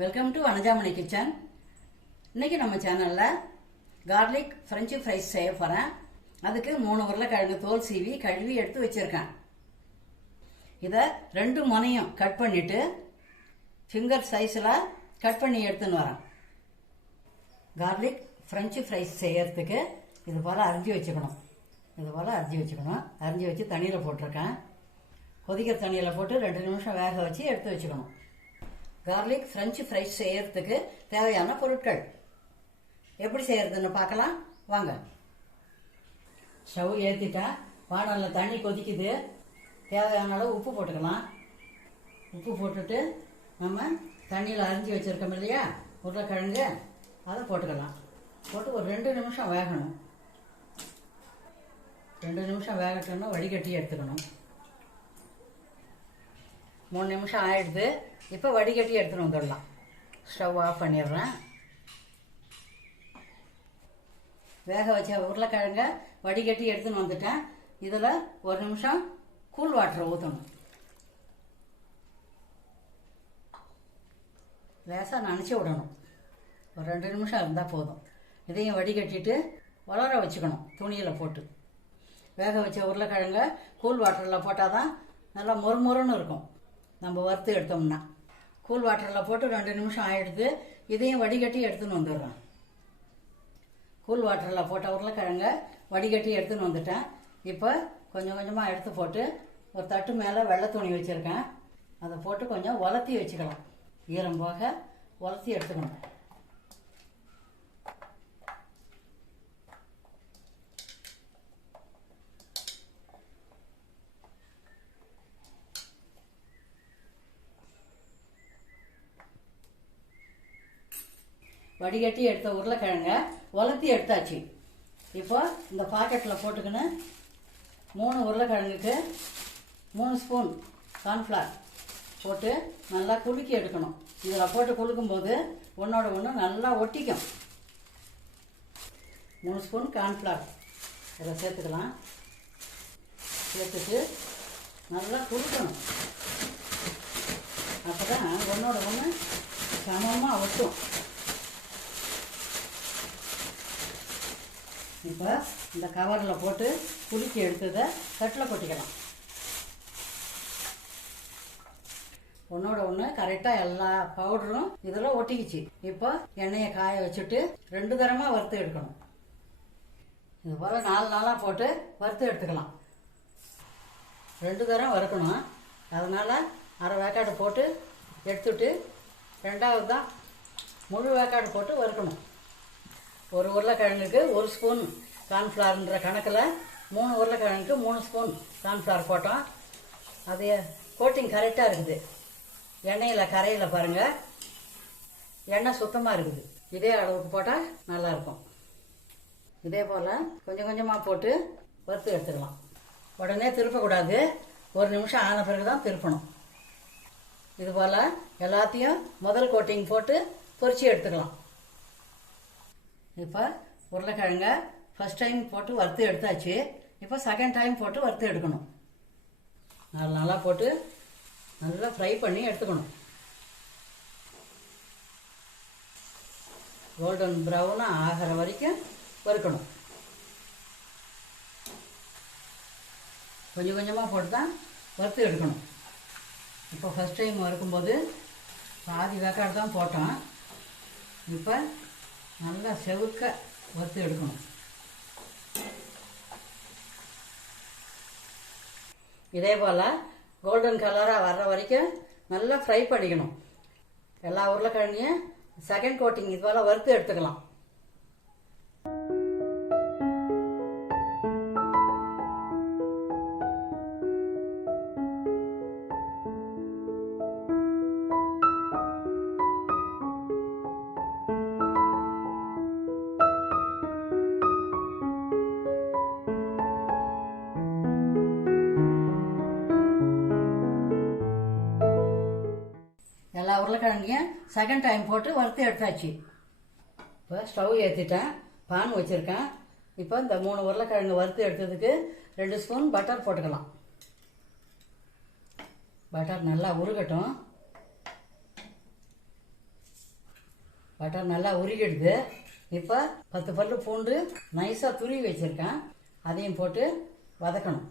Welcome to அனஜாமணி kitchen. இன்னைக்கு நம்ம சேனலில் கார்லிக் ஃப்ரெஞ்சு ஃப்ரைஸ் செய்ய போகிறேன். அதுக்கு 3 உருளைக்கிழங்கு தோல் சீவி கழுவி எடுத்து வச்சுருக்கேன். இதை 2 முனையும் கட் பண்ணிவிட்டு ஃபிங்கர் சைஸில் கட் பண்ணி எடுத்துன்னு வரேன். கார்லிக் ஃப்ரெஞ்சு ஃப்ரைஸ் செய்யறதுக்கு இது போல் அரிஞ்சு வச்சுக்கணும். அரிஞ்சு வச்சு தண்ணியில் போட்டிருக்கேன். கொதிக்கிற தண்ணியில் போட்டு 2 நிமிஷம் வேக வச்சு எடுத்து வச்சுக்கணும். கார்லிக் ஃப்ரெஞ்சு ஃப்ரைஸ் செய்யறதுக்கு தேவையான பொருட்கள் எப்படி செய்யறதுன்னு பார்க்கலாம் வாங்க. ஸ்டவ் ஏற்றிட்டேன். வானலில் தண்ணி கொதிக்குது. தேவையான அளவு உப்பு போட்டுக்கலாம். உப்பு போட்டுட்டு நம்ம தண்ணியில் அரிஞ்சு வச்சுருக்கோம் இல்லையா உருளைக்கிழங்கு, அதை போட்டுக்கலாம். போட்டு ஒரு 2 நிமிஷம் வேகணும். 2 நிமிஷம் வேகட்டோன்னா வடிகட்டி எடுத்துக்கணும். 3 நிமிஷம் ஆயிடுது. இப்போ வடிகட்டி எடுத்துன்னு வந்துடலாம். ஸ்டவ் ஆஃப் பண்ணிடுறேன். வேக வச்ச உருளைக்கிழங்க வடிகட்டி எடுத்துன்னு வந்துட்டேன். இதில் 1 நிமிஷம் கூல் வாட்டரை ஊற்றணும். லேசாக நனைச்சி விடணும். ஒரு 2 நிமிஷம் இருந்தால் போதும். இதையும் வடிகட்டிட்டு வளர வச்சுக்கணும் துணியில் போட்டு. வேக வச்ச உருளைக்கிழங்க கூல் வாட்டரில் போட்டால் தான் நல்லா மொறுமொறுன்னு இருக்கும். நம்ம வறுத்து எடுத்தோம்னா கூல் வாட்டரில் போட்டு 2 நிமிஷம் ஆகிடுது. இதையும் வடிகட்டி எடுத்துன்னு வந்துடுறேன். கூல் வாட்டரில் போட்ட உருளைக்கிழங்க வடிகட்டி எடுத்துன்னு வந்துட்டேன். இப்போ கொஞ்சம் கொஞ்சமாக எடுத்து போட்டு ஒரு தட்டு மேலே வெள்ளை துணி வச்சுருக்கேன். அதை போட்டு கொஞ்சம் உலர்த்தி வச்சுக்கலாம். ஈரம் போக உலர்த்தி எடுத்துக்கணும். வடிகட்டி எடுத்த உருளைக்கிழங்க உலர்த்தி எடுத்தாச்சு. இப்போ இந்த பாக்கெட்டில் போட்டுக்கின்னு 3 உருளைக்கிழங்குக்கு 3 ஸ்பூன் கார்ன்ஃப்ளவர் போட்டு நல்லா குலுக்கி எடுக்கணும். இதில் போட்டு குலுக்கும்போது ஒன்றோட ஒன்று நல்லா ஒட்டிக்கும். 3 ஸ்பூன் கார்ன்ஃப்ளவர் இதில் சேர்த்துக்கலாம். சேர்த்துட்டு நல்லா குலுக்கணும். அப்போ தான் ஒன்றோட ஒன்று சமமாக ஒட்டும். இப்போ இந்த கவரில் போட்டு குலுக்கி எடுத்ததை தட்டில் கொட்டிக்கலாம். ஒன்றோட ஒன்று கரெக்டாக எல்லா பவுடரும் இதில் ஒட்டிக்கிச்சு. இப்போ எண்ணெயை காய வச்சுட்டு 2 தரமாக வறுத்து எடுக்கணும். இது போல் 4 நாளாக போட்டு வறுத்து எடுத்துக்கலாம். 2 தரம் வறுக்கணும். அதனால் அரை வேக்காடு போட்டு எடுத்துட்டு 2வது தான் முழு வேக்காடு போட்டு வறுக்கணும். ஒரு உருளைக்கிழங்குக்கு 1 ஸ்பூன் கார்ன்ஃப்ளவர்ன்ற கணக்கில் 3 உருளைக்கிழங்குக்கு 3 ஸ்பூன் கார்ன்ஃப்ளவர் போட்டோம். அது கோட்டிங் கரெக்டாக இருக்குது. எண்ணெயில் கரையில் பாருங்கள், எண்ணெய் சுத்தமாக இருக்குது. இதே அளவுக்கு போட்டால் நல்லாயிருக்கும். இதே போல் கொஞ்சம் கொஞ்சமாக போட்டு வறுத்து எடுத்துக்கலாம். உடனே திருப்பக்கூடாது. 1 நிமிஷம் ஆன பிறகு தான் திருப்பணும். இது போல் எல்லாத்தையும் முதல் கோட்டிங் போட்டு பொரிச்சு எடுத்துக்கலாம். இப்போ உருளைக்கிழங்க ஃபஸ்ட் டைம் போட்டு வறுத்து எடுத்தாச்சு. இப்போ செகண்ட் டைம் போட்டு வறுத்து எடுக்கணும். நல்லா போட்டு நல்லா ஃப்ரை பண்ணி எடுத்துக்கணும். கோல்டன் ப்ரௌனாக ஆகிற வரைக்கும் வறுக்கணும். கொஞ்சம் கொஞ்சமாக போட்டு தான் வறுத்து எடுக்கணும். இப்போ ஃபஸ்ட் டைம் வறுக்கும்போது பாதி வேக்காடு தான் போட்டோம். இப்போ நல்லா செவுக்க வறுத்து எடுக்கணும். இதே போல் கோல்டன் கலராக வர்ற வரைக்கும் நல்லா ஃப்ரை பண்ணிக்கணும். எல்லா உருளைக்கிழங்கையும் செகண்ட் கோட்டிங் இது போல் வறுத்து எடுத்துக்கலாம். எல்லா உருளைக்கிழங்கையும் செகண்ட் டைம் போட்டு வறுத்து எடுத்தாச்சு. இப்போ ஸ்டவ் ஏற்றிட்டேன். பான் வச்சுருக்கேன். இப்போ இந்த 3 உருளைக்கிழங்கு வறுத்து எடுத்ததுக்கு 2 ஸ்பூன் பட்டர் போட்டுக்கலாம். பட்டர் நல்லா உருகட்டும். பட்டர் நல்லா உருகிடுது. இப்போ 10 பல்லு பூண்டு நைஸாக துருவி வச்சுருக்கேன், அதையும் போட்டு வதக்கணும்.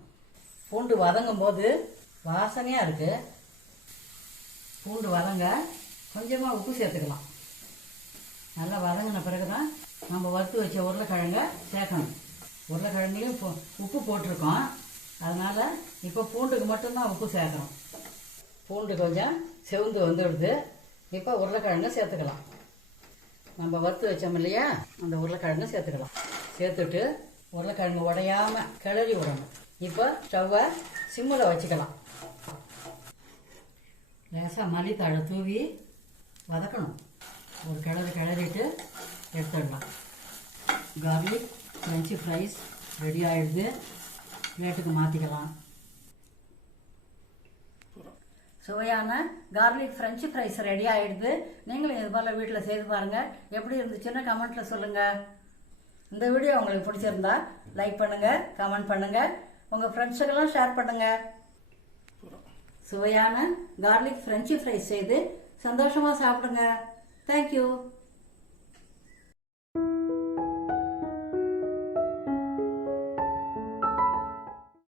பூண்டு வதங்கும் போது வாசனையாக இருக்குது. பூண்டு வதங்க கொஞ்சமாக உப்பு சேர்த்துக்கலாம். நல்லா வதங்கின பிறகு தான் நம்ம வறுத்து வச்ச உருளைக்கிழங்க சேர்க்கணும். உருளைக்கிழங்குலையும் உப்பு போட்டிருக்கோம், அதனால் இப்போ பூண்டுக்கு மட்டும்தான் உப்பு சேர்க்குறோம். பூண்டு கொஞ்சம் செவந்து வந்துடுது. இப்போ உருளைக்கிழங்கு சேர்த்துக்கலாம். நம்ம வறுத்து வச்சோம் இல்லையா, அந்த உருளைக்கிழங்கு சேர்த்துக்கலாம். சேர்த்துட்டு உருளைக்கிழங்கு உடையாமல் கிளறி விடணும். இப்போ ஸ்டவ்வை சிம்மில் வச்சுக்கலாம். லேசாக மல்லித்தழை தூவி வதக்கணும். ஒரு கிளறிட்டு எடுத்துடலாம். கார்லிக் ஃப்ரெஞ்சு ஃப்ரைஸ் ரெடி ஆகிடுது. பிளேட்டுக்கு மாற்றிக்கலாம். சுவையான கார்லிக் ஃப்ரெஞ்சு ஃப்ரைஸ் ரெடி ஆகிடுது. நீங்களும் இது போல் வீட்டில் செய்து பாருங்கள். எப்படி இருந்துச்சுன்னு கமெண்ட்டில் சொல்லுங்கள். இந்த வீடியோ உங்களுக்கு பிடிச்சிருந்தா லைக் பண்ணுங்கள், கமெண்ட் பண்ணுங்கள், உங்கள் ஃப்ரெண்ட்ஸுக்கெல்லாம் ஷேர் பண்ணுங்கள். சுவையான கார்லிக் ஃப்ரெஞ்சு ஃப்ரைஸ் செய்து சந்தோஷமாக சாப்பிடுங்க. தேங்க்யூ.